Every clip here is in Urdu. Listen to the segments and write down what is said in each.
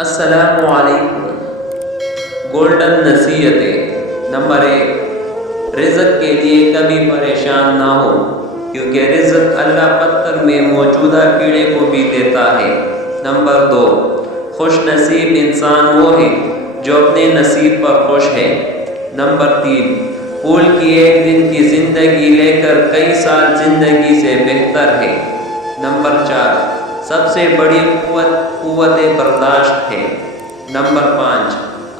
السلام علیکم۔ گولڈن نصیحتیں۔ نمبر 1، رزق کے لیے کبھی پریشان نہ ہو، کیونکہ رزق اللہ پتھر میں موجودہ کیڑے کو بھی دیتا ہے۔ نمبر 2، خوش نصیب انسان وہ ہے جو اپنے نصیب پر خوش ہے۔ نمبر 3، پھول کی ایک دن کی زندگی لے کر کئی سال زندگی سے بہتر ہے۔ نمبر 4، سب سے بڑی قوت برداشت ہے۔ نمبر 5،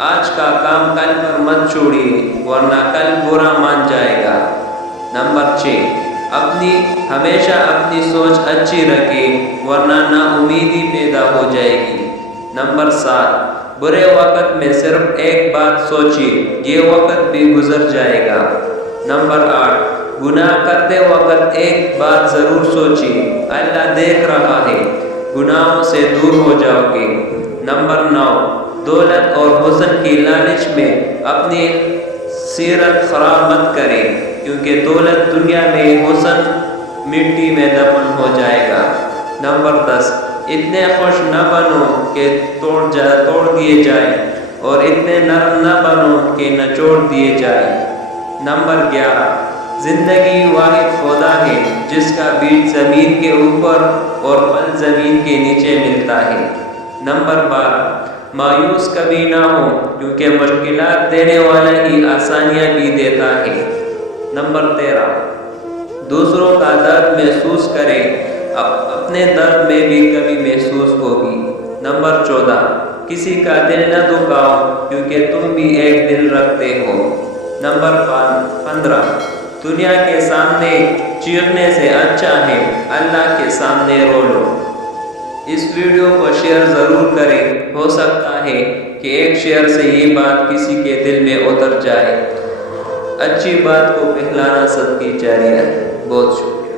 آج کا کام کل پر مت چھوڑیے ورنہ کل برا مان جائے گا۔ نمبر 6، ہمیشہ اپنی سوچ اچھی رکھیں ورنہ نا امیدی پیدا ہو جائے گی۔ نمبر 7، برے وقت میں صرف ایک بات سوچیے، یہ وقت بھی گزر جائے گا۔ نمبر 8، گناہ کرتے وقت ایک بات ضرور سوچیے، اللہ دیکھ رہا ہے، گناہوں سے دور ہو جاؤ گے۔ نمبر 9، دولت اور حسن کی لالچ میں اپنی سیرت خراب مت کریں، کیونکہ دولت دنیا میں، حسن مٹی میں دفن ہو جائے گا۔ نمبر 10، اتنے خوش نہ بنو کہ توڑ دیے جائیں اور اتنے نرم نہ بنو کہ نچوڑ دیے جائیں۔ نمبر 11، زندگی واحد خدا ہے جس کا بیج زمین کے اوپر اور پھل زمین کے نیچے ملتا ہے۔ نمبر 12، مایوس کبھی نہ ہو، کیونکہ مشکلات دینے والا ہی آسانیاں بھی دیتا ہے۔ نمبر 13، دوسروں کا درد محسوس کریں، اپنے درد میں بھی کبھی محسوس ہوگی۔ نمبر 14، کسی کا دل نہ دکھاؤ، کیونکہ تم بھی ایک دل رکھتے ہو۔ نمبر 15، دنیا کے سامنے چیخنے سے اچھا ہے اللہ کے سامنے رو لو۔ اس ویڈیو کو شیئر ضرور کریں، ہو سکتا ہے کہ ایک شیئر سے یہ بات کسی کے دل میں اتر جائے۔ اچھی بات کو پھیلانا صدقہ جاریہ ہے۔ بہت شکریہ۔